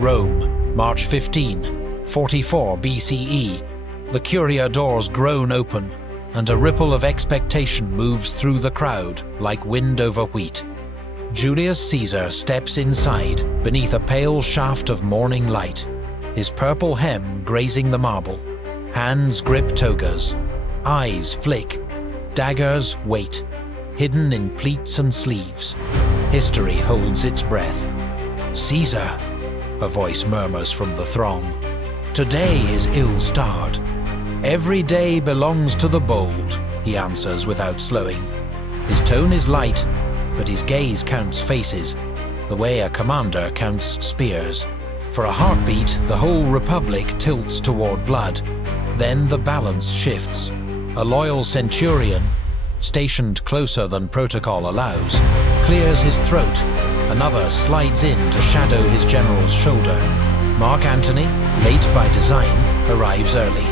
Rome, March 15, 44 BCE. The Curia doors groan open, and a ripple of expectation moves through the crowd like wind over wheat. Julius Caesar steps inside beneath a pale shaft of morning light, his purple hem grazing the marble. Hands grip togas, eyes flick, daggers wait, hidden in pleats and sleeves. History holds its breath. "Caesar," a voice murmurs from the throng. "Today is ill-starred." "Every day belongs to the bold," he answers without slowing. His tone is light, but his gaze counts faces, the way a commander counts spears. For a heartbeat, the whole republic tilts toward blood. Then the balance shifts. A loyal centurion, stationed closer than protocol allows, clears his throat. Another slides in to shadow his general's shoulder. Mark Antony, late by design, arrives early.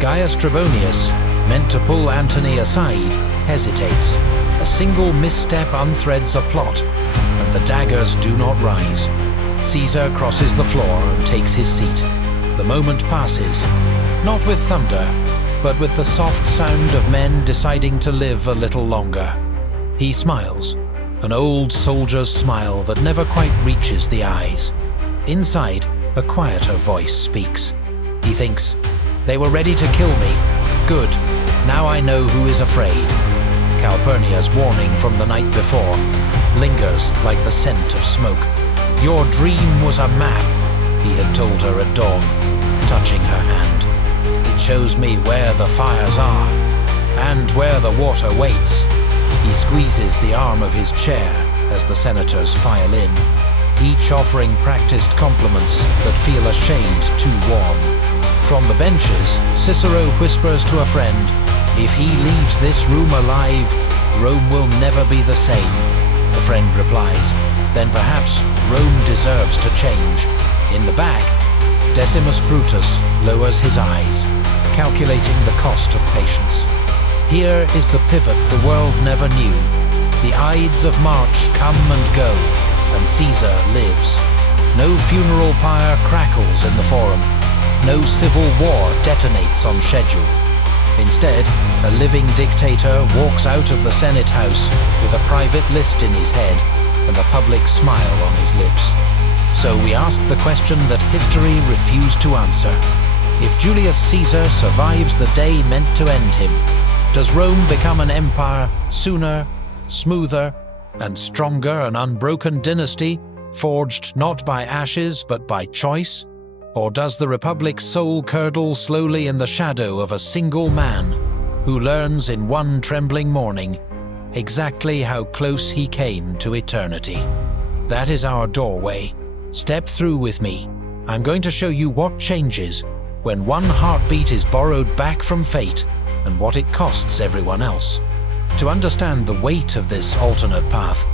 Gaius Trebonius, meant to pull Antony aside, hesitates. A single misstep unthreads a plot, and the daggers do not rise. Caesar crosses the floor and takes his seat. The moment passes, not with thunder, but with the soft sound of men deciding to live a little longer. He smiles, an old soldier's smile that never quite reaches the eyes. Inside, a quieter voice speaks. He thinks, "They were ready to kill me. Good, now I know who is afraid." Calpurnia's warning from the night before lingers like the scent of smoke. "Your dream was a map," he had told her at dawn, touching her hand. "It shows me where the fires are, and where the water waits." He squeezes the arm of his chair as the senators file in, each offering practiced compliments that feel a shade too warm. From the benches, Cicero whispers to a friend, "If he leaves this room alive, Rome will never be the same." The friend replies, "Then perhaps Rome deserves to change." In the back, Decimus Brutus lowers his eyes, calculating the cost of patience. Here is the pivot the world never knew. The Ides of March come and go, and Caesar lives. No funeral pyre crackles in the forum. No civil war detonates on schedule. Instead, a living dictator walks out of the Senate House with a private list in his head and a public smile on his lips. So we ask the question that history refused to answer. If Julius Caesar survives the day meant to end him, does Rome become an empire sooner, smoother, and stronger, an unbroken dynasty, forged not by ashes but by choice? Or does the Republic's soul curdle slowly in the shadow of a single man who learns in one trembling morning exactly how close he came to eternity? That is our doorway. Step through with me. I'm going to show you what changes when one heartbeat is borrowed back from fate and what it costs everyone else. To understand the weight of this alternate path,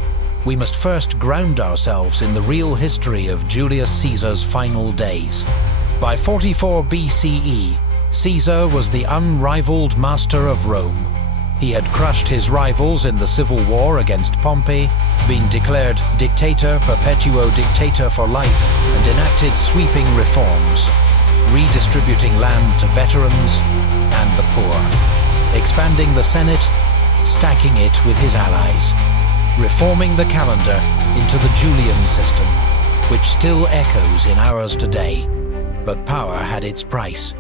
we must first ground ourselves in the real history of Julius Caesar's final days. By 44 BCE, Caesar was the unrivaled master of Rome. He had crushed his rivals in the civil war against Pompey, been declared dictator perpetuo dictator for life, and enacted sweeping reforms, redistributing land to veterans and the poor, expanding the Senate, stacking it with his allies, reforming the calendar into the Julian system, which still echoes in ours today. But power had its price.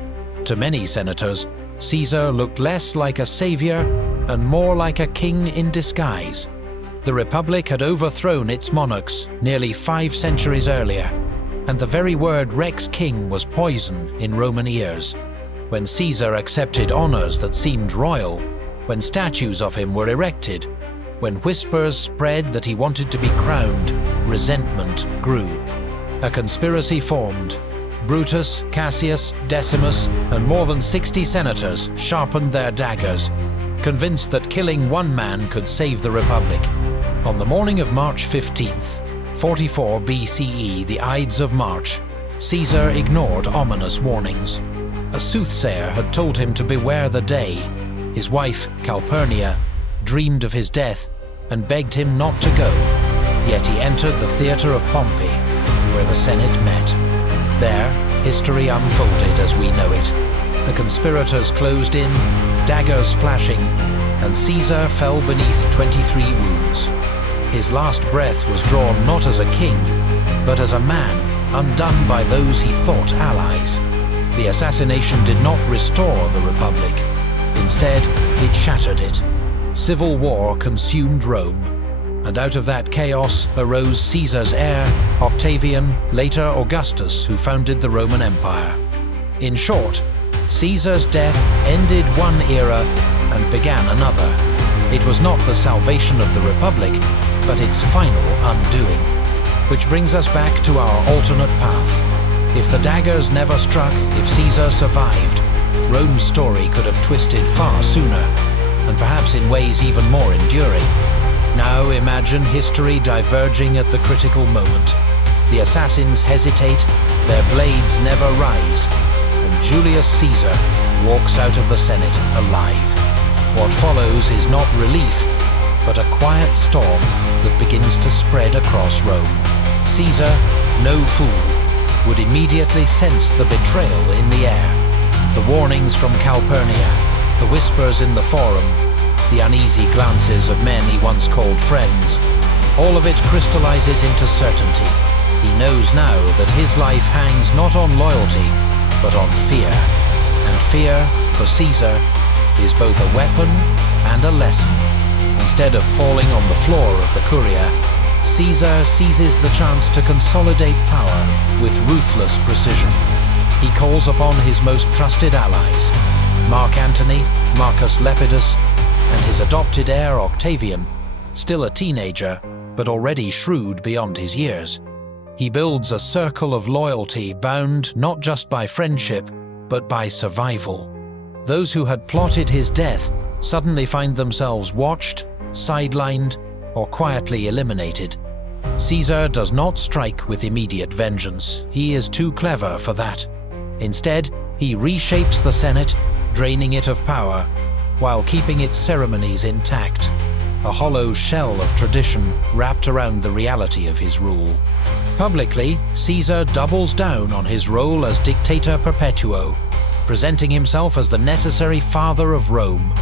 To many senators, Caesar looked less like a savior and more like a king in disguise. The Republic had overthrown its monarchs nearly 5 centuries earlier, and the very word Rex King was poison in Roman ears. When Caesar accepted honors that seemed royal, when statues of him were erected, when whispers spread that he wanted to be crowned, resentment grew. A conspiracy formed. Brutus, Cassius, Decimus, and more than 60 senators sharpened their daggers, convinced that killing one man could save the Republic. On the morning of March 15th, 44 BCE, the Ides of March, Caesar ignored ominous warnings. A soothsayer had told him to beware the day. His wife, Calpurnia, dreamed of his death and begged him not to go, yet he entered the theatre of Pompey, where the Senate met. There, history unfolded as we know it. The conspirators closed in, daggers flashing, and Caesar fell beneath 23 wounds. His last breath was drawn not as a king, but as a man undone by those he thought allies. The assassination did not restore the Republic. Instead, it shattered it. Civil war consumed Rome, and out of that chaos arose Caesar's heir, Octavian, later Augustus, who founded the Roman Empire. In short, Caesar's death ended one era and began another. It was not the salvation of the Republic, but its final undoing. Which brings us back to our alternate path. If the daggers never struck, if Caesar survived, Rome's story could have twisted far sooner, and perhaps in ways even more enduring. Now imagine history diverging at the critical moment. The assassins hesitate, their blades never rise, and Julius Caesar walks out of the Senate alive. What follows is not relief, but a quiet storm that begins to spread across Rome. Caesar, no fool, would immediately sense the betrayal in the air. The warnings from Calpurnia, the whispers in the forum, the uneasy glances of men he once called friends, all of it crystallizes into certainty. He knows now that his life hangs not on loyalty, but on fear. And fear, for Caesar, is both a weapon and a lesson. Instead of falling on the floor of the Curia, Caesar seizes the chance to consolidate power with ruthless precision. He calls upon his most trusted allies, Mark Antony, Marcus Lepidus, and his adopted heir Octavian, still a teenager, but already shrewd beyond his years. He builds a circle of loyalty bound not just by friendship, but by survival. Those who had plotted his death suddenly find themselves watched, sidelined, or quietly eliminated. Caesar does not strike with immediate vengeance. He is too clever for that. Instead, he reshapes the Senate, draining it of power, while keeping its ceremonies intact, a hollow shell of tradition wrapped around the reality of his rule. Publicly, Caesar doubles down on his role as dictator perpetuo, presenting himself as the necessary father of Rome,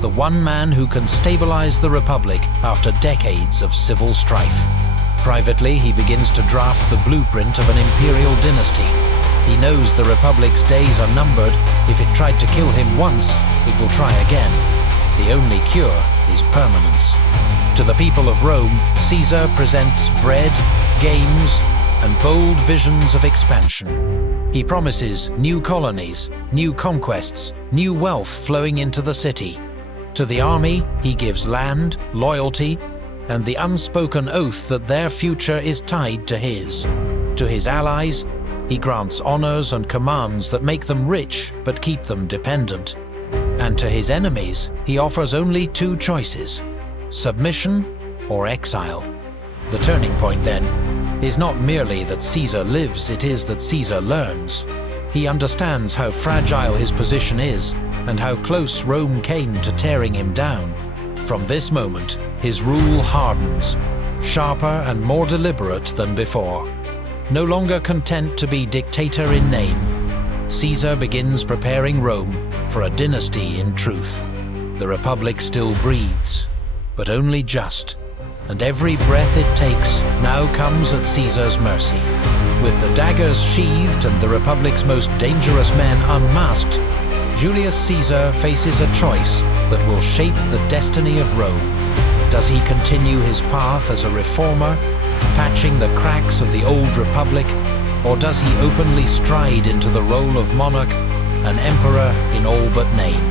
the one man who can stabilize the Republic after decades of civil strife. Privately, he begins to draft the blueprint of an imperial dynasty. He knows the Republic's days are numbered. If it tried to kill him once, it will try again. The only cure is permanence. To the people of Rome, Caesar presents bread, games, and bold visions of expansion. He promises new colonies, new conquests, new wealth flowing into the city. To the army, he gives land, loyalty, and the unspoken oath that their future is tied to his. To his allies, he grants honors and commands that make them rich but keep them dependent. And to his enemies, he offers only two choices: submission or exile. The turning point, then, is not merely that Caesar lives, it is that Caesar learns. He understands how fragile his position is and how close Rome came to tearing him down. From this moment, his rule hardens, sharper and more deliberate than before. No longer content to be dictator in name, Caesar begins preparing Rome for a dynasty in truth. The Republic still breathes, but only just, and every breath it takes now comes at Caesar's mercy. With the daggers sheathed and the Republic's most dangerous men unmasked, Julius Caesar faces a choice that will shape the destiny of Rome. Does he continue his path as a reformer, patching the cracks of the old Republic, or does he openly stride into the role of monarch, an emperor in all but name?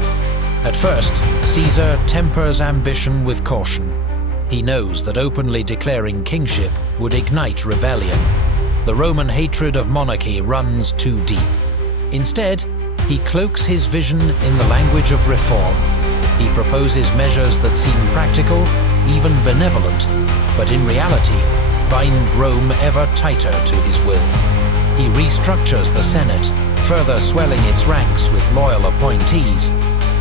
At first, Caesar tempers ambition with caution. He knows that openly declaring kingship would ignite rebellion. The Roman hatred of monarchy runs too deep. Instead, he cloaks his vision in the language of reform. He proposes measures that seem practical, even benevolent, but in reality, bind Rome ever tighter to his will. He restructures the Senate, further swelling its ranks with loyal appointees,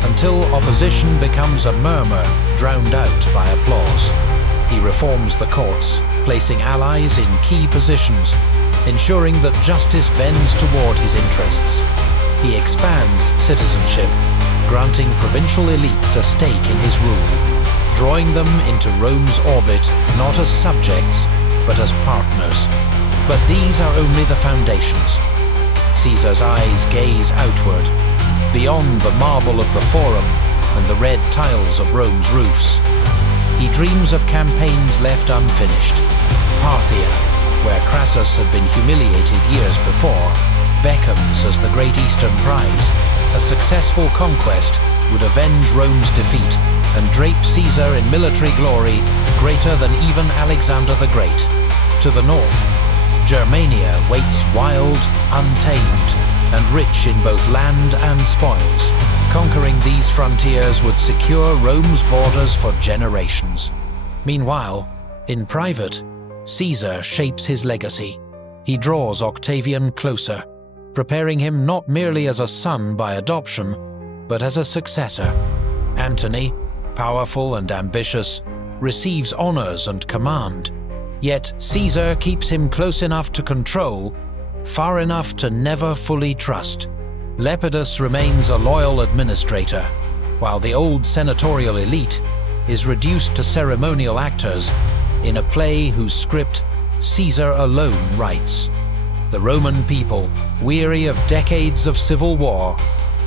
until opposition becomes a murmur drowned out by applause. He reforms the courts, placing allies in key positions, ensuring that justice bends toward his interests. He expands citizenship, granting provincial elites a stake in his rule, drawing them into Rome's orbit not as subjects, but as partners. But these are only the foundations. Caesar's eyes gaze outward, beyond the marble of the Forum and the red tiles of Rome's roofs. He dreams of campaigns left unfinished. Parthia, where Crassus had been humiliated years before, beckons as the great Eastern prize. A successful conquest would avenge Rome's defeat and drape Caesar in military glory greater than even Alexander the Great. To the north, Germania waits wild, untamed, and rich in both land and spoils. Conquering these frontiers would secure Rome's borders for generations. Meanwhile, in private, Caesar shapes his legacy. He draws Octavian closer, preparing him not merely as a son by adoption, but as a successor. Antony, powerful and ambitious, receives honors and command. Yet Caesar keeps him close enough to control, far enough to never fully trust. Lepidus remains a loyal administrator, while the old senatorial elite is reduced to ceremonial actors in a play whose script Caesar alone writes. The Roman people, weary of decades of civil war,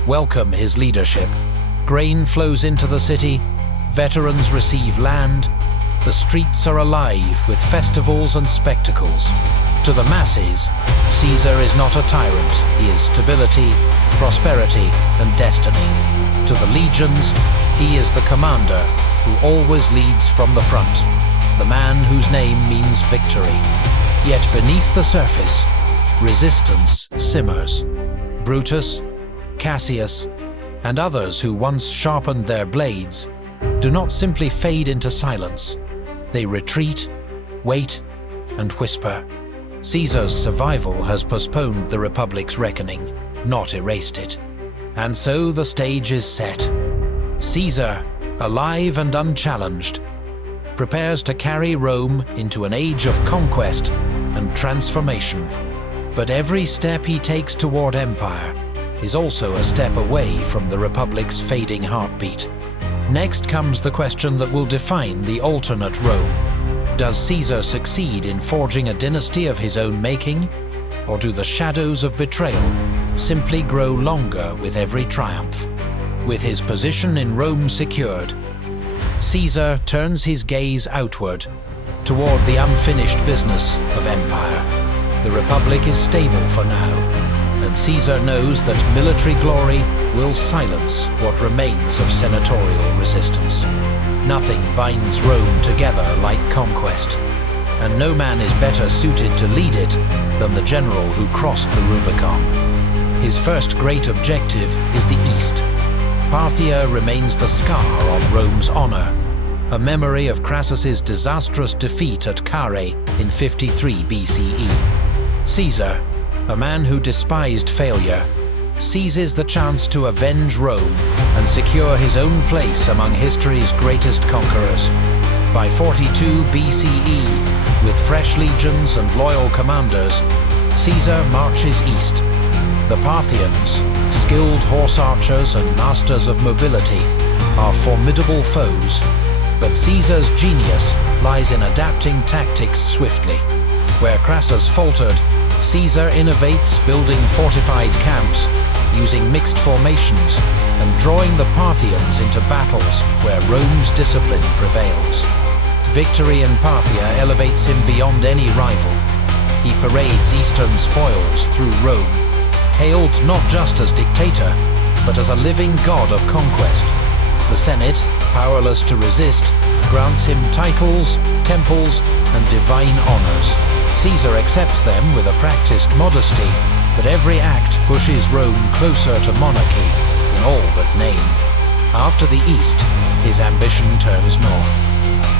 welcome his leadership. Grain flows into the city, veterans receive land, the streets are alive with festivals and spectacles. To the masses, Caesar is not a tyrant, he is stability, prosperity, and destiny. To the legions, he is the commander who always leads from the front, the man whose name means victory. Yet beneath the surface, resistance simmers. Brutus, Cassius, and others who once sharpened their blades do not simply fade into silence. They retreat, wait, and whisper. Caesar's survival has postponed the Republic's reckoning, not erased it. And so the stage is set. Caesar, alive and unchallenged, prepares to carry Rome into an age of conquest and transformation. But every step he takes toward empire is also a step away from the Republic's fading heartbeat. Next comes the question that will define the alternate Rome. Does Caesar succeed in forging a dynasty of his own making, or do the shadows of betrayal simply grow longer with every triumph? With his position in Rome secured, Caesar turns his gaze outward, toward the unfinished business of empire. The Republic is stable for now, and Caesar knows that military glory will silence what remains of senatorial resistance. Nothing binds Rome together like conquest, and no man is better suited to lead it than the general who crossed the Rubicon. His first great objective is the East. Parthia remains the scar on Rome's honor, a memory of Crassus's disastrous defeat at Carrhae in 53 BCE. Caesar, a man who despised failure, seizes the chance to avenge Rome and secure his own place among history's greatest conquerors. By 42 BCE, with fresh legions and loyal commanders, Caesar marches east. The Parthians, skilled horse archers and masters of mobility, are formidable foes, but Caesar's genius lies in adapting tactics swiftly. Where Crassus faltered, Caesar innovates, building fortified camps, using mixed formations, and drawing the Parthians into battles where Rome's discipline prevails. Victory in Parthia elevates him beyond any rival. He parades eastern spoils through Rome, hailed not just as dictator, but as a living god of conquest. The Senate, powerless to resist, grants him titles, temples, and divine honors. Caesar accepts them with a practiced modesty, but every act pushes Rome closer to monarchy, in all but name. After the East, his ambition turns north.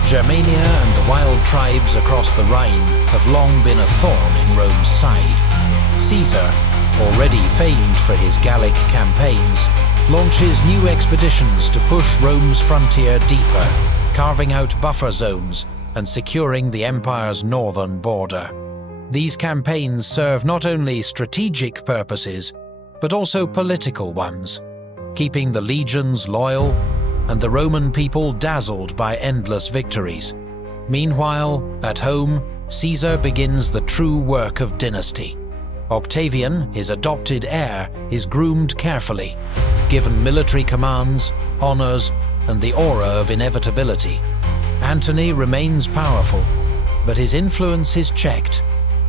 Germania and the wild tribes across the Rhine have long been a thorn in Rome's side. Caesar, already famed for his Gallic campaigns, launches new expeditions to push Rome's frontier deeper, carving out buffer zones and securing the empire's northern border. These campaigns serve not only strategic purposes, but also political ones, keeping the legions loyal and the Roman people dazzled by endless victories. Meanwhile, at home, Caesar begins the true work of dynasty. Octavian, his adopted heir, is groomed carefully, given military commands, honors, and the aura of inevitability. Antony remains powerful, but his influence is checked,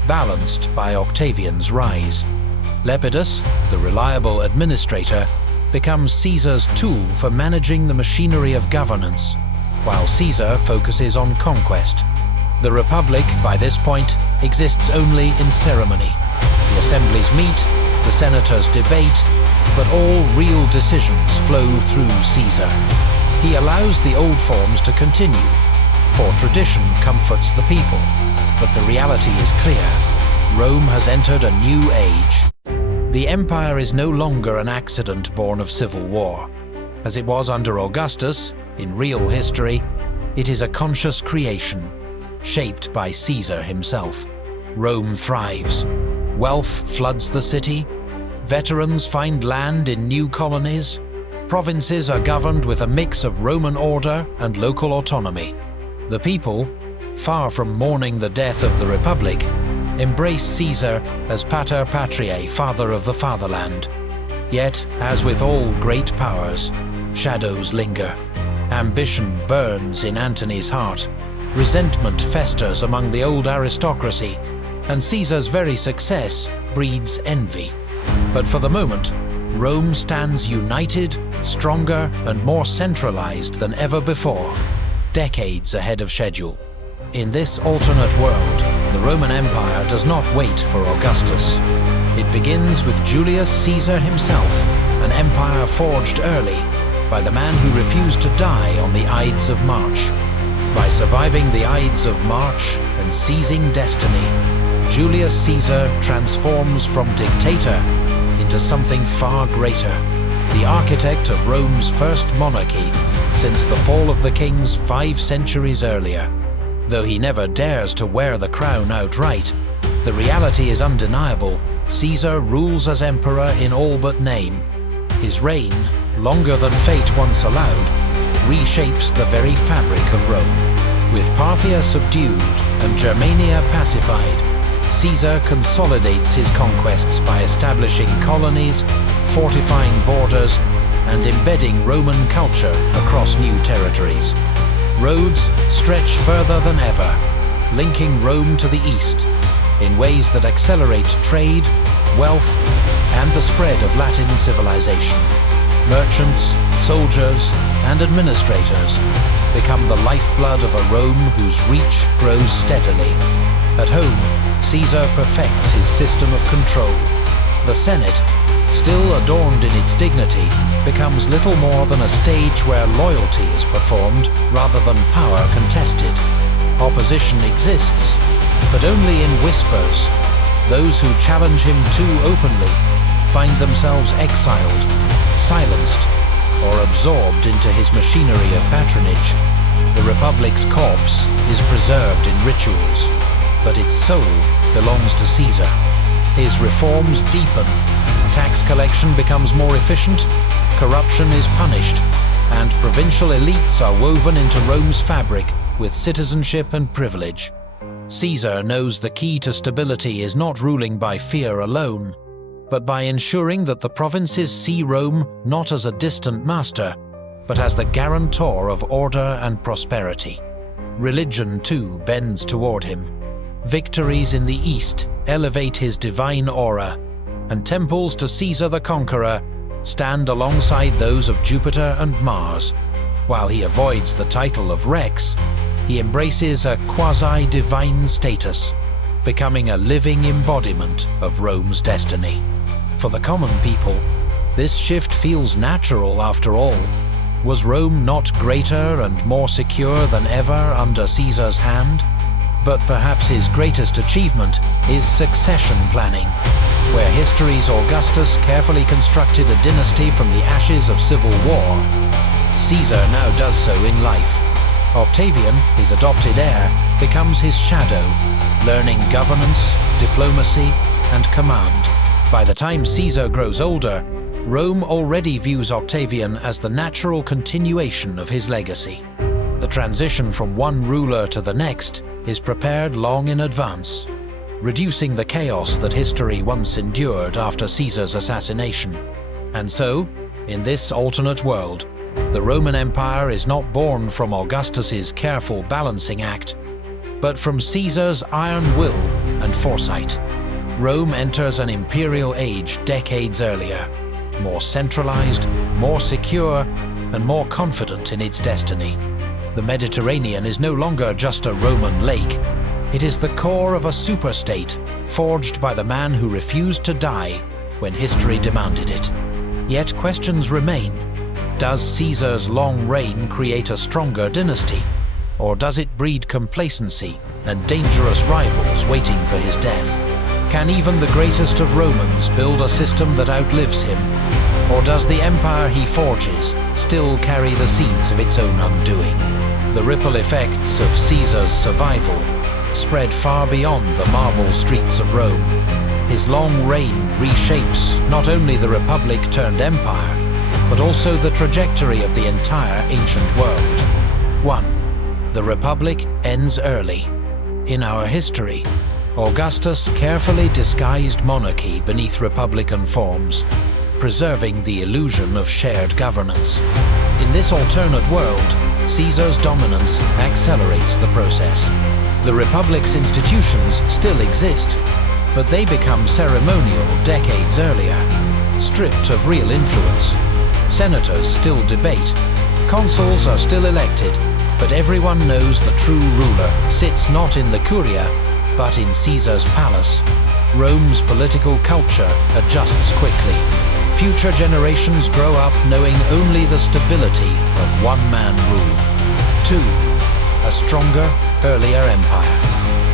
balanced by Octavian's rise. Lepidus, the reliable administrator, becomes Caesar's tool for managing the machinery of governance, while Caesar focuses on conquest. The Republic, by this point, exists only in ceremony. The assemblies meet, the senators debate, but all real decisions flow through Caesar. He allows the old forms to continue, for tradition comforts the people. But the reality is clear. Rome has entered a new age. The empire is no longer an accident born of civil war. As it was under Augustus, in real history, it is a conscious creation, shaped by Caesar himself. Rome thrives. Wealth floods the city. Veterans find land in new colonies. Provinces are governed with a mix of Roman order and local autonomy. The people, far from mourning the death of the Republic, embrace Caesar as Pater Patriae, father of the fatherland. Yet, as with all great powers, shadows linger. Ambition burns in Antony's heart. Resentment festers among the old aristocracy, and Caesar's very success breeds envy. But for the moment, Rome stands united, stronger, and more centralized than ever before, decades ahead of schedule. In this alternate world, the Roman Empire does not wait for Augustus. It begins with Julius Caesar himself, an empire forged early by the man who refused to die on the Ides of March. By surviving the Ides of March and seizing destiny, Julius Caesar transforms from dictator into something far greater, the architect of Rome's first monarchy since the fall of the kings 5 centuries earlier. Though he never dares to wear the crown outright, the reality is undeniable. Caesar rules as emperor in all but name. His reign, longer than fate once allowed, reshapes the very fabric of Rome. With Parthia subdued and Germania pacified, Caesar consolidates his conquests by establishing colonies, fortifying borders, and embedding Roman culture across new territories. Roads stretch further than ever, linking Rome to the east, in ways that accelerate trade, wealth, and the spread of Latin civilization. Merchants, soldiers, and administrators become the lifeblood of a Rome whose reach grows steadily. At home, Caesar perfects his system of control. The Senate, still adorned in its dignity, becomes little more than a stage where loyalty is performed rather than power contested. Opposition exists, but only in whispers. Those who challenge him too openly find themselves exiled, silenced, or absorbed into his machinery of patronage. The Republic's corpse is preserved in rituals, but its soul belongs to Caesar. His reforms deepen, tax collection becomes more efficient, corruption is punished, and provincial elites are woven into Rome's fabric with citizenship and privilege. Caesar knows the key to stability is not ruling by fear alone, but by ensuring that the provinces see Rome not as a distant master, but as the guarantor of order and prosperity. Religion, too, bends toward him. Victories in the east elevate his divine aura, and temples to Caesar the Conqueror stand alongside those of Jupiter and Mars. While he avoids the title of Rex, he embraces a quasi-divine status, becoming a living embodiment of Rome's destiny. For the common people, this shift feels natural after all. Was Rome not greater and more secure than ever under Caesar's hand? But perhaps his greatest achievement is succession planning, where history's Augustus carefully constructed a dynasty from the ashes of civil war. Caesar now does so in life. Octavian, his adopted heir, becomes his shadow, learning governance, diplomacy, and command. By the time Caesar grows older, Rome already views Octavian as the natural continuation of his legacy. The transition from one ruler to the next is prepared long in advance, reducing the chaos that history once endured after Caesar's assassination. And so, in this alternate world, the Roman Empire is not born from Augustus's careful balancing act, but from Caesar's iron will and foresight. Rome enters an imperial age decades earlier, more centralized, more secure, and more confident in its destiny. The Mediterranean is no longer just a Roman lake. It is the core of a superstate, forged by the man who refused to die when history demanded it. Yet questions remain. Does Caesar's long reign create a stronger dynasty? Or does it breed complacency and dangerous rivals waiting for his death? Can even the greatest of Romans build a system that outlives him? Or does the empire he forges still carry the seeds of its own undoing? The ripple effects of Caesar's survival spread far beyond the marble streets of Rome. His long reign reshapes not only the republic turned empire, but also the trajectory of the entire ancient world. 1. The republic ends early. In our history, Augustus carefully disguised monarchy beneath republican forms, preserving the illusion of shared governance. In this alternate world, Caesar's dominance accelerates the process. The republic's institutions still exist, but they become ceremonial decades earlier, stripped of real influence. Senators still debate, consuls are still elected, but everyone knows the true ruler sits not in the Curia, but in Caesar's palace. Rome's political culture adjusts quickly. Future generations grow up knowing only the stability of one-man rule. 2. A stronger, earlier empire.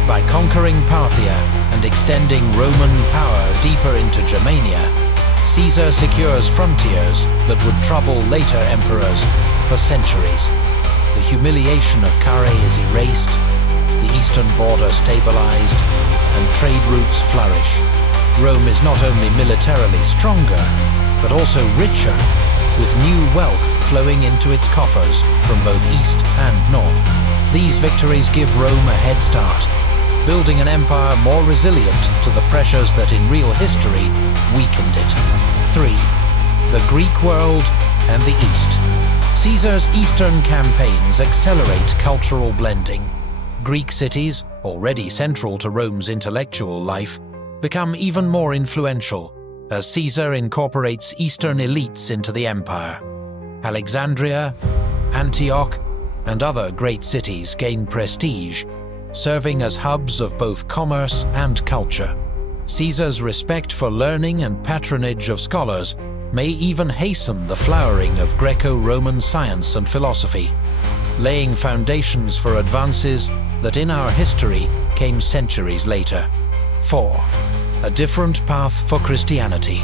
By conquering Parthia and extending Roman power deeper into Germania, Caesar secures frontiers that would trouble later emperors for centuries. The humiliation of Carrhae is erased, the eastern border stabilized, and trade routes flourish. Rome is not only militarily stronger, but also richer, with new wealth flowing into its coffers from both east and north. These victories give Rome a head start, building an empire more resilient to the pressures that in real history weakened it. 3. The Greek world and the East. Caesar's eastern campaigns accelerate cultural blending. Greek cities, already central to Rome's intellectual life, become even more influential as Caesar incorporates Eastern elites into the empire. Alexandria, Antioch, and other great cities gain prestige, serving as hubs of both commerce and culture. Caesar's respect for learning and patronage of scholars may even hasten the flowering of Greco-Roman science and philosophy, laying foundations for advances that in our history came centuries later. 4. A different path for Christianity.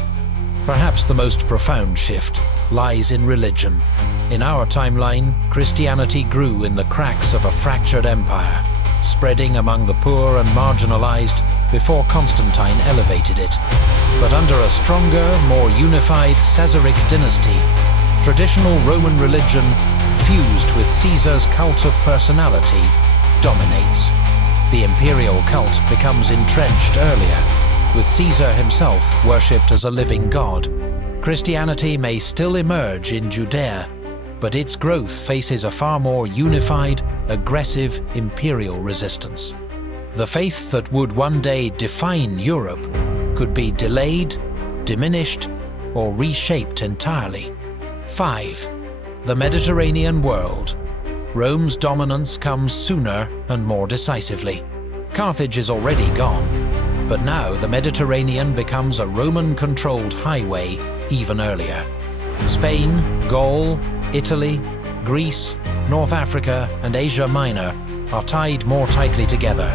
Perhaps the most profound shift lies in religion. In our timeline, Christianity grew in the cracks of a fractured empire, spreading among the poor and marginalized before Constantine elevated it. But under a stronger, more unified Caesaric dynasty, traditional Roman religion, fused with Caesar's cult of personality, dominates. The imperial cult becomes entrenched earlier, with Caesar himself worshipped as a living god. Christianity may still emerge in Judea, but its growth faces a far more unified, aggressive imperial resistance. The faith that would one day define Europe could be delayed, diminished, or reshaped entirely. 5. The Mediterranean world. Rome's dominance comes sooner and more decisively. Carthage is already gone, but now the Mediterranean becomes a Roman-controlled highway even earlier. Spain, Gaul, Italy, Greece, North Africa, and Asia Minor are tied more tightly together,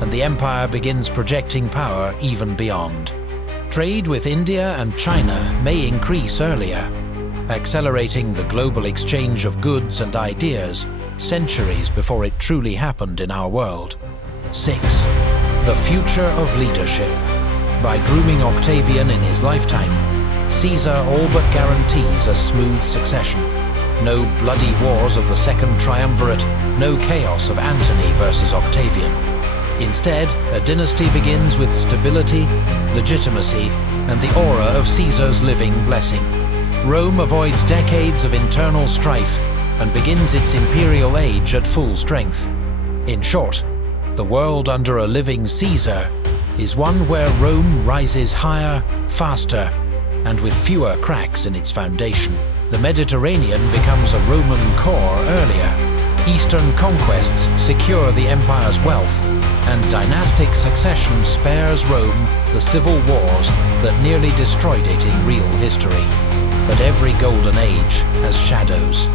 and the empire begins projecting power even beyond. Trade with India and China may increase earlier, accelerating the global exchange of goods and ideas centuries before it truly happened in our world. 6. The future of leadership. By grooming Octavian in his lifetime, Caesar all but guarantees a smooth succession. No bloody wars of the Second Triumvirate, no chaos of Antony versus Octavian. Instead, a dynasty begins with stability, legitimacy, and the aura of Caesar's living blessing. Rome avoids decades of internal strife and begins its imperial age at full strength. In short, the world under a living Caesar is one where Rome rises higher, faster, and with fewer cracks in its foundation. The Mediterranean becomes a Roman core earlier. Eastern conquests secure the empire's wealth, and dynastic succession spares Rome the civil wars that nearly destroyed it in real history. But every golden age has shadows.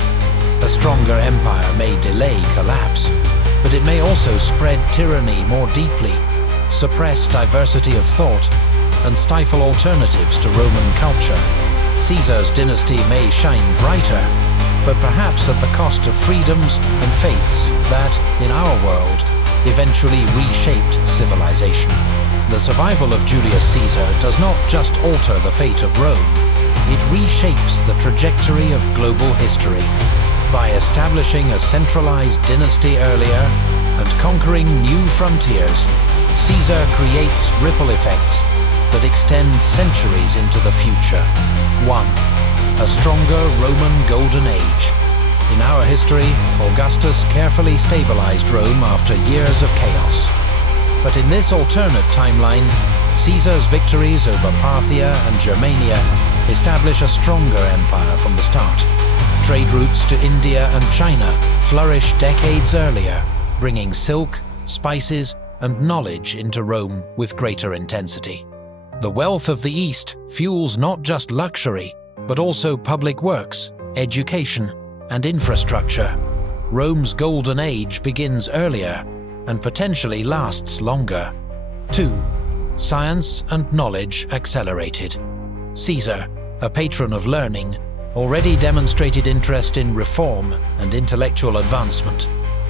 A stronger empire may delay collapse, but it may also spread tyranny more deeply, suppress diversity of thought, and stifle alternatives to Roman culture. Caesar's dynasty may shine brighter, but perhaps at the cost of freedoms and faiths that, in our world, eventually reshaped civilization. The survival of Julius Caesar does not just alter the fate of Rome, it reshapes the trajectory of global history. By establishing a centralized dynasty earlier and conquering new frontiers, Caesar creates ripple effects that extend centuries into the future. 1. A stronger Roman Golden Age. In our history, Augustus carefully stabilized Rome after years of chaos. But in this alternate timeline, Caesar's victories over Parthia and Germania establish a stronger empire from the start. Trade routes to India and China flourish decades earlier, bringing silk, spices, and knowledge into Rome with greater intensity. The wealth of the East fuels not just luxury, but also public works, education, and infrastructure. Rome's golden age begins earlier and potentially lasts longer. 2. Science and knowledge accelerated. Caesar, a patron of learning, already demonstrated interest in reform and intellectual advancement.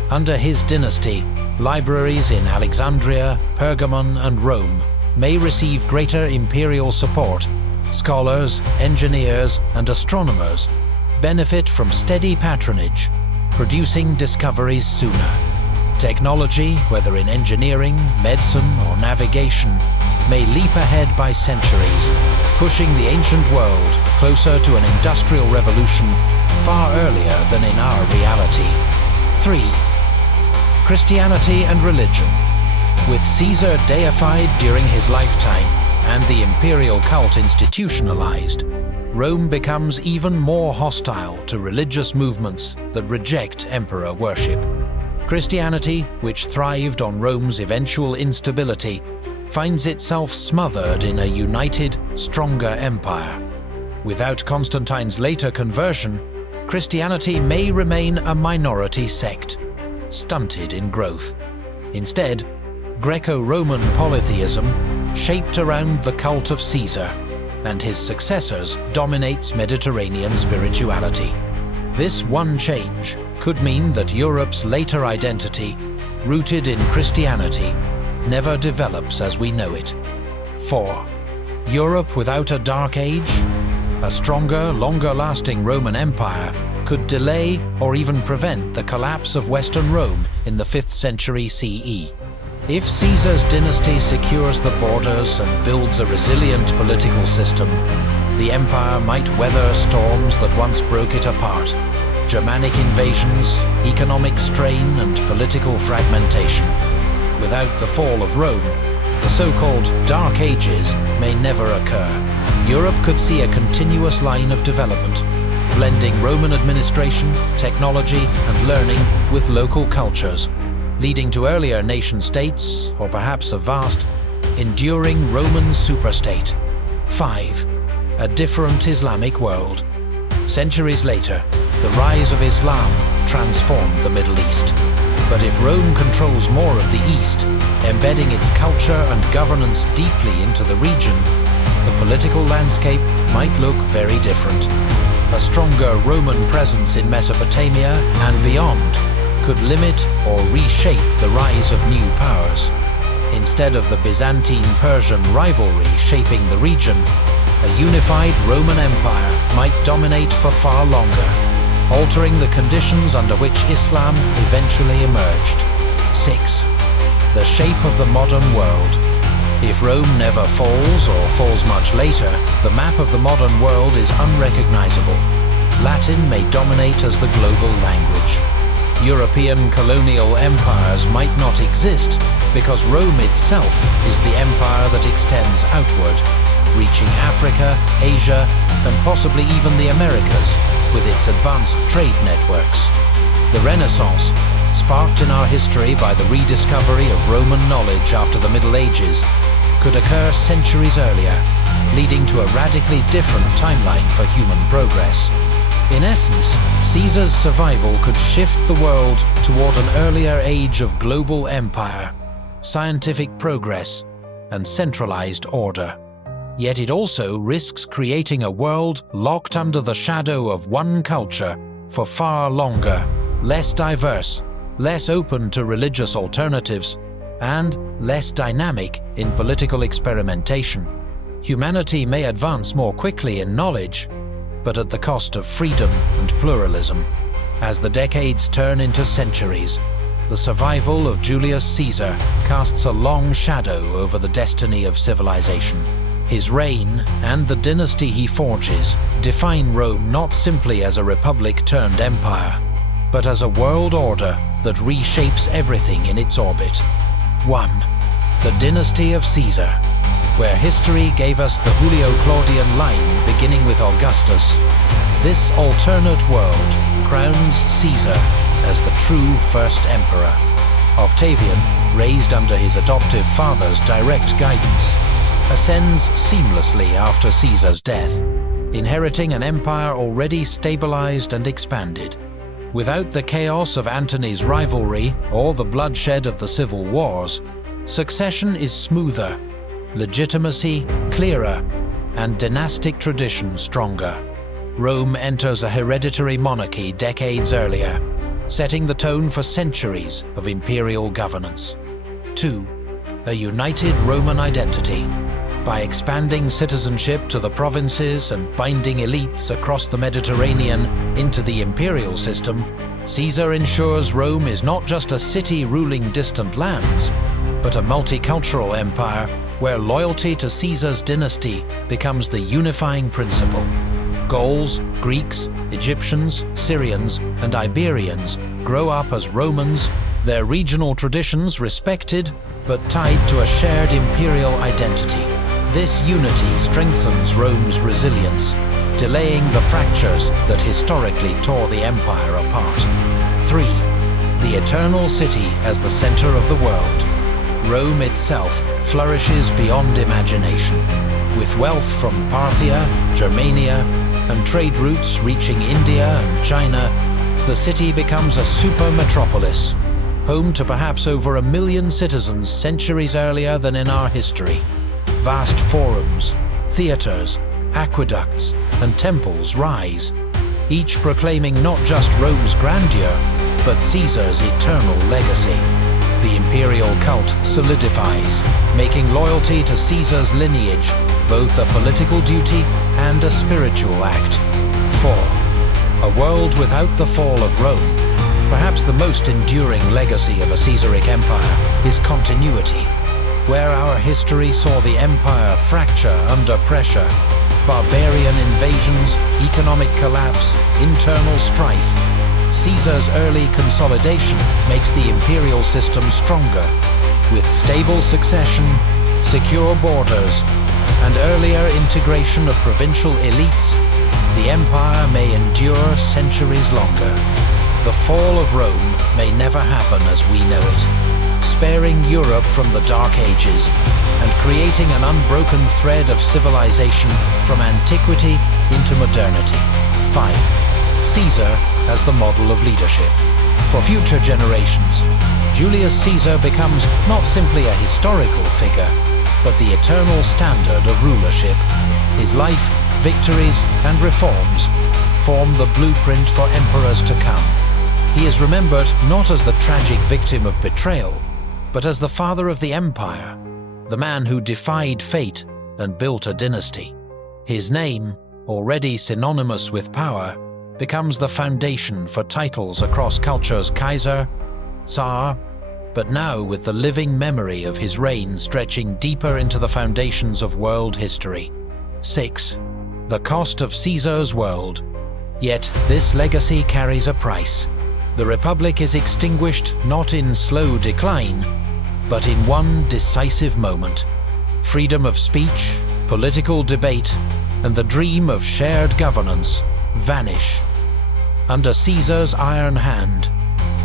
Under his dynasty, libraries in Alexandria, Pergamon, and Rome may receive greater imperial support. Scholars, engineers, and astronomers benefit from steady patronage, producing discoveries sooner. Technology, whether in engineering, medicine, or navigation, may leap ahead by centuries, pushing the ancient world closer to an industrial revolution far earlier than in our reality. 3. Christianity and religion. With Caesar deified during his lifetime and the imperial cult institutionalized, Rome becomes even more hostile to religious movements that reject emperor worship. Christianity, which thrived on Rome's eventual instability, finds itself smothered in a united, stronger empire. Without Constantine's later conversion, Christianity may remain a minority sect, stunted in growth. Instead, Greco-Roman polytheism, shaped around the cult of Caesar, and his successors dominates Mediterranean spirituality. This one change could mean that Europe's later identity, rooted in Christianity, never develops as we know it. 4. Europe without a dark age? A stronger, longer-lasting Roman Empire could delay or even prevent the collapse of Western Rome in the 5th century CE. If Caesar's dynasty secures the borders and builds a resilient political system, the empire might weather storms that once broke it apart. Germanic invasions, economic strain, and political fragmentation. Without the fall of Rome, the so-called Dark Ages may never occur. Europe could see a continuous line of development, blending Roman administration, technology, and learning with local cultures, leading to earlier nation-states, or perhaps a vast, enduring Roman superstate. 5. A different Islamic world. Centuries later, the rise of Islam transformed the Middle East. But if Rome controls more of the East, embedding its culture and governance deeply into the region, the political landscape might look very different. A stronger Roman presence in Mesopotamia and beyond could limit or reshape the rise of new powers. Instead of the Byzantine-Persian rivalry shaping the region, a unified Roman Empire might dominate for far longer, altering the conditions under which Islam eventually emerged. 6. The shape of the modern world. If Rome never falls, or falls much later, the map of the modern world is unrecognizable. Latin may dominate as the global language. European colonial empires might not exist because Rome itself is the empire that extends outward, reaching Africa, Asia, and possibly even the Americas with its advanced trade networks. The Renaissance, sparked in our history by the rediscovery of Roman knowledge after the Middle Ages, could occur centuries earlier, leading to a radically different timeline for human progress. In essence, Caesar's survival could shift the world toward an earlier age of global empire, scientific progress, and centralized order. Yet it also risks creating a world locked under the shadow of one culture for far longer, less diverse, less open to religious alternatives, and less dynamic in political experimentation. Humanity may advance more quickly in knowledge, but at the cost of freedom and pluralism. As the decades turn into centuries, the survival of Julius Caesar casts a long shadow over the destiny of civilization. His reign and the dynasty he forges define Rome not simply as a republic turned empire, but as a world order that reshapes everything in its orbit. 1. The dynasty of Caesar, where history gave us the Julio-Claudian line beginning with Augustus. This alternate world crowns Caesar as the true first emperor. Octavian, raised under his adoptive father's direct guidance, ascends seamlessly after Caesar's death, inheriting an empire already stabilized and expanded. Without the chaos of Antony's rivalry or the bloodshed of the civil wars, succession is smoother, legitimacy clearer, and dynastic tradition stronger. Rome enters a hereditary monarchy decades earlier, setting the tone for centuries of imperial governance. 2. A united Roman identity. By expanding citizenship to the provinces and binding elites across the Mediterranean into the imperial system, Caesar ensures Rome is not just a city ruling distant lands, but a multicultural empire where loyalty to Caesar's dynasty becomes the unifying principle. Gauls, Greeks, Egyptians, Syrians, and Iberians grow up as Romans, their regional traditions respected but tied to a shared imperial identity. This unity strengthens Rome's resilience, delaying the fractures that historically tore the empire apart. 3. The eternal city as the center of the world. Rome itself flourishes beyond imagination. With wealth from Parthia, Germania, and trade routes reaching India and China, the city becomes a super metropolis, home to perhaps over 1 million citizens centuries earlier than in our history. Vast forums, theaters, aqueducts, and temples rise, each proclaiming not just Rome's grandeur, but Caesar's eternal legacy. The imperial cult solidifies, making loyalty to Caesar's lineage both a political duty and a spiritual act. 4. A world without the fall of Rome. Perhaps the most enduring legacy of a Caesaric empire is continuity. Where our history saw the empire fracture under pressure, barbarian invasions, economic collapse, internal strife, Caesar's early consolidation makes the imperial system stronger. With stable succession, secure borders, and earlier integration of provincial elites, the empire may endure centuries longer. The fall of Rome may never happen as we know it, sparing Europe from the Dark Ages and creating an unbroken thread of civilization from antiquity into modernity. 5. Caesar as the model of leadership. For future generations, Julius Caesar becomes not simply a historical figure, but the eternal standard of rulership. His life, victories, and reforms form the blueprint for emperors to come. He is remembered not as the tragic victim of betrayal, but as the father of the empire, the man who defied fate and built a dynasty. His name, already synonymous with power, becomes the foundation for titles across cultures: Kaiser, Tsar, but now with the living memory of his reign stretching deeper into the foundations of world history. 6. The cost of Caesar's world. Yet this legacy carries a price. The Republic is extinguished not in slow decline, but in one decisive moment. Freedom of speech, political debate, and the dream of shared governance vanish. Under Caesar's iron hand,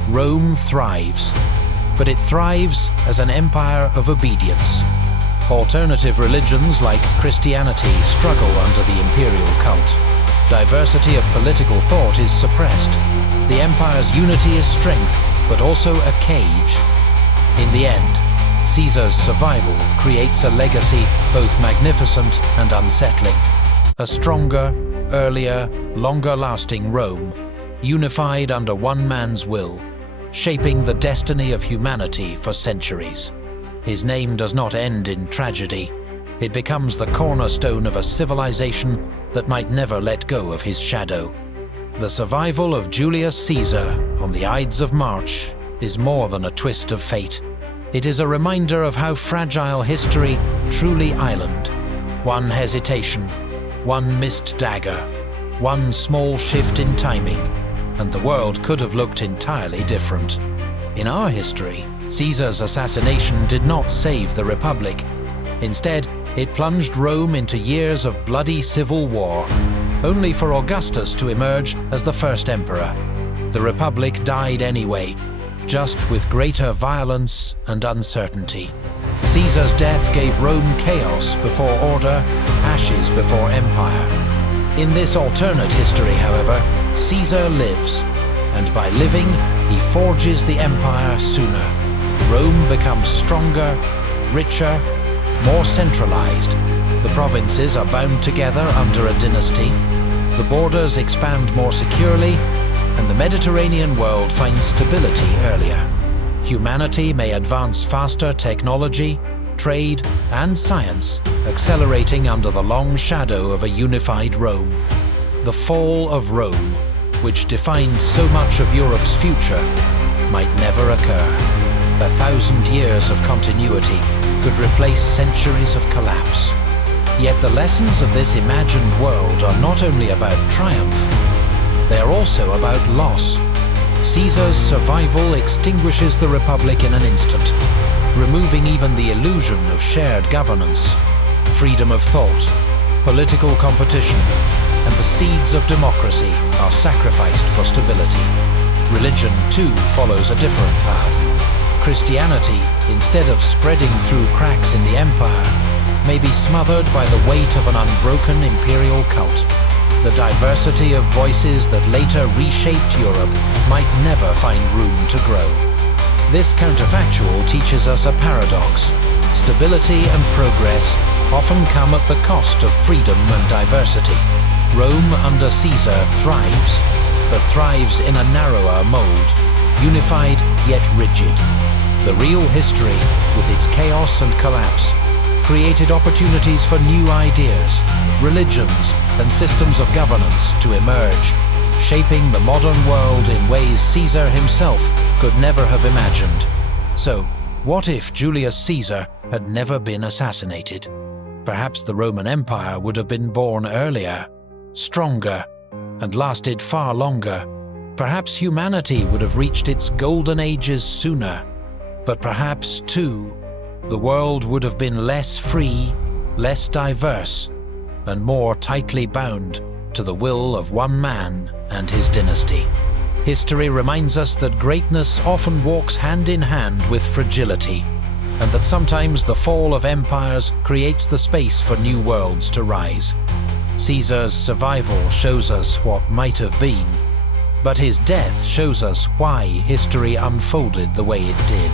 Rome thrives, but it thrives as an empire of obedience. Alternative religions like Christianity struggle under the imperial cult. Diversity of political thought is suppressed. The empire's unity is strength, but also a cage. In the end, Caesar's survival creates a legacy both magnificent and unsettling. A stronger, earlier, longer-lasting Rome, unified under one man's will, shaping the destiny of humanity for centuries. His name does not end in tragedy. It becomes the cornerstone of a civilization that might never let go of his shadow. The survival of Julius Caesar on the Ides of March is more than a twist of fate. It is a reminder of how fragile history truly island. One hesitation, one missed dagger, one small shift in timing, and the world could have looked entirely different. In our history, Caesar's assassination did not save the Republic. Instead, it plunged Rome into years of bloody civil war, only for Augustus to emerge as the first emperor. The Republic died anyway, just with greater violence and uncertainty. Caesar's death gave Rome chaos before order, ashes before empire. In this alternate history, however, Caesar lives, and by living, he forges the empire sooner. Rome becomes stronger, richer, more centralized. The provinces are bound together under a dynasty. The borders expand more securely, and the Mediterranean world finds stability earlier. Humanity may advance faster technology, trade, and science, accelerating under the long shadow of a unified Rome. The fall of Rome, which defined so much of Europe's future, might never occur. 1,000 years of continuity could replace centuries of collapse. Yet the lessons of this imagined world are not only about triumph, they are also about loss. Caesar's survival extinguishes the Republic in an instant, removing even the illusion of shared governance. Freedom of thought, political competition, and the seeds of democracy are sacrificed for stability. Religion, too, follows a different path. Christianity, instead of spreading through cracks in the empire, may be smothered by the weight of an unbroken imperial cult. The diversity of voices that later reshaped Europe might never find room to grow. This counterfactual teaches us a paradox. Stability and progress often come at the cost of freedom and diversity. Rome under Caesar thrives, but thrives in a narrower mold, unified yet rigid. The real history, with its chaos and collapse, created opportunities for new ideas, religions, and systems of governance to emerge, shaping the modern world in ways Caesar himself could never have imagined. So, what if Julius Caesar had never been assassinated? Perhaps the Roman Empire would have been born earlier, stronger, and lasted far longer. Perhaps humanity would have reached its golden ages sooner. But perhaps, too, the world would have been less free, less diverse, and more tightly bound to the will of one man and his dynasty. History reminds us that greatness often walks hand in hand with fragility, and that sometimes the fall of empires creates the space for new worlds to rise. Caesar's survival shows us what might have been, but his death shows us why history unfolded the way it did.